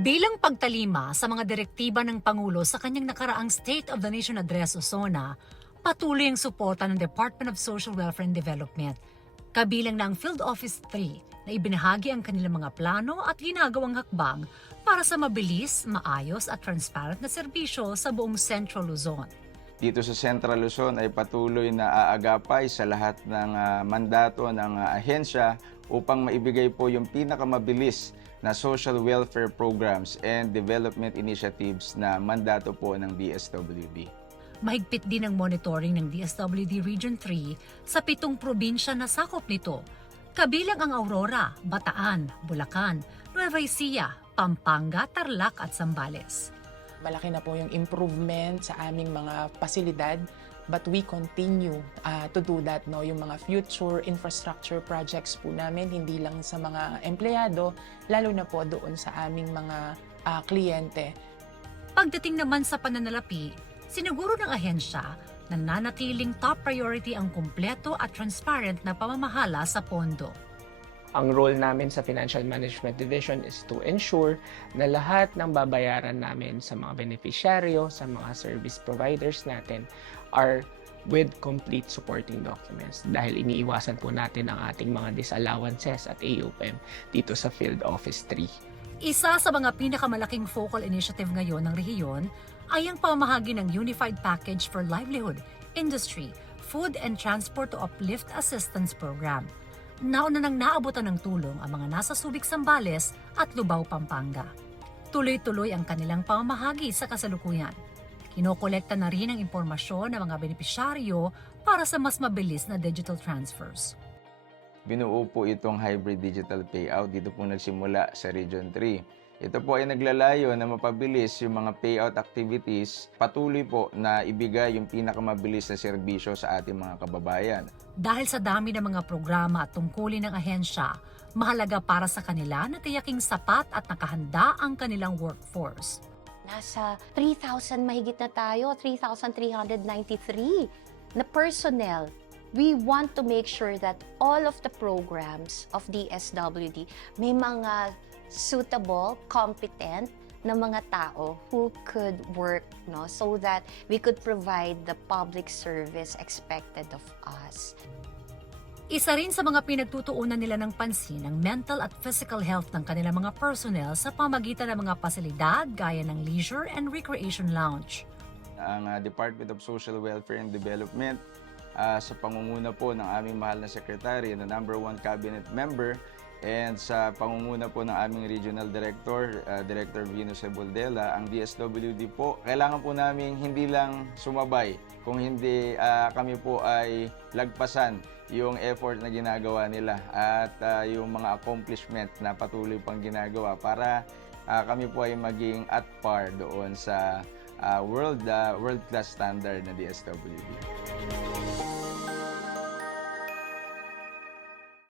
Bilang pagtalima sa mga direktiba ng Pangulo sa kanyang nakaraang State of the Nation Address o SONA, patuloy ang suporta ng Department of Social Welfare and Development. Kabilang na ang Field Office 3 na ibinahagi ang kanilang mga plano at ginagawang hakbang para sa mabilis, maayos at transparent na serbisyo sa buong Central Luzon. Dito sa Central Luzon ay patuloy na aagapay sa lahat ng mandato ng ahensya upang maibigay po yung pinakamabilis na social welfare programs and development initiatives na mandato po ng DSWD. Mahigpit din ang monitoring ng DSWD Region 3 sa 7 probinsya na sakop nito, kabilang ang Aurora, Bataan, Bulacan, Nueva Ecija, Pampanga, Tarlac at Zambales. Malaki na po yung improvement sa aming mga pasilidad, but we continue to do that. No? Yung mga future infrastructure projects po namin, hindi lang sa mga empleyado, lalo na po doon sa aming mga kliyente. Pagdating naman sa pananalapi, siniguro ng ahensya na nanatiling top priority ang kumpleto at transparent na pamamahala sa pondo. Ang role namin sa Financial Management Division is to ensure na lahat ng babayaran namin sa mga beneficiaryo, sa mga service providers natin are with complete supporting documents dahil iniiwasan po natin ang ating mga disallowances at AUPM dito sa Field Office 3. Isa sa mga pinakamalaking focal initiative ngayon ng rehiyon ay ang pamahagi ng Unified Package for Livelihood, Industry, Food and Transport to Uplift Assistance Program. Nauna nang naabutan ng tulong ang mga nasa Subic, Zambales at Lubao, Pampanga. Tuloy-tuloy ang kanilang pamamahagi sa kasalukuyan. Kinokolekta na rin ang impormasyon ng mga benepisyaryo para sa mas mabilis na digital transfers. Binuo po itong hybrid digital payout dito po nagsimula sa Region 3. Ito po ay naglalayo na mapabilis yung mga payout activities, patuloy po na ibigay yung pinakamabilis na serbisyo sa ating mga kababayan. Dahil sa dami ng mga programa at tungkulin ng ahensya, mahalaga para sa kanila na tiyaking sapat at nakahanda ang kanilang workforce. Nasa 3,000 mahigit na tayo, 3,393 na personnel. We want to make sure that all of the programs of DSWD may mga suitable, competent na mga tao who could work, no, so that we could provide the public service expected of us. Isa rin sa mga pinagtutuunan nila ng pansin ang mental at physical health ng kanilang mga personnel sa pamagitan ng mga pasilidad gaya ng leisure and recreation lounge. Ang Department of Social Welfare and Development sa pangunguna po ng aming mahal na sekretary na #1 cabinet member and sa pangunguna po ng aming Regional Director, Director Venus Ebuldela, ang DSWD po, kailangan po namin hindi lang sumabay, kung hindi kami po ay lagpasan yung effort na ginagawa nila at yung mga accomplishment na patuloy pang ginagawa para kami po ay maging at par doon sa world-class standard na DSWD.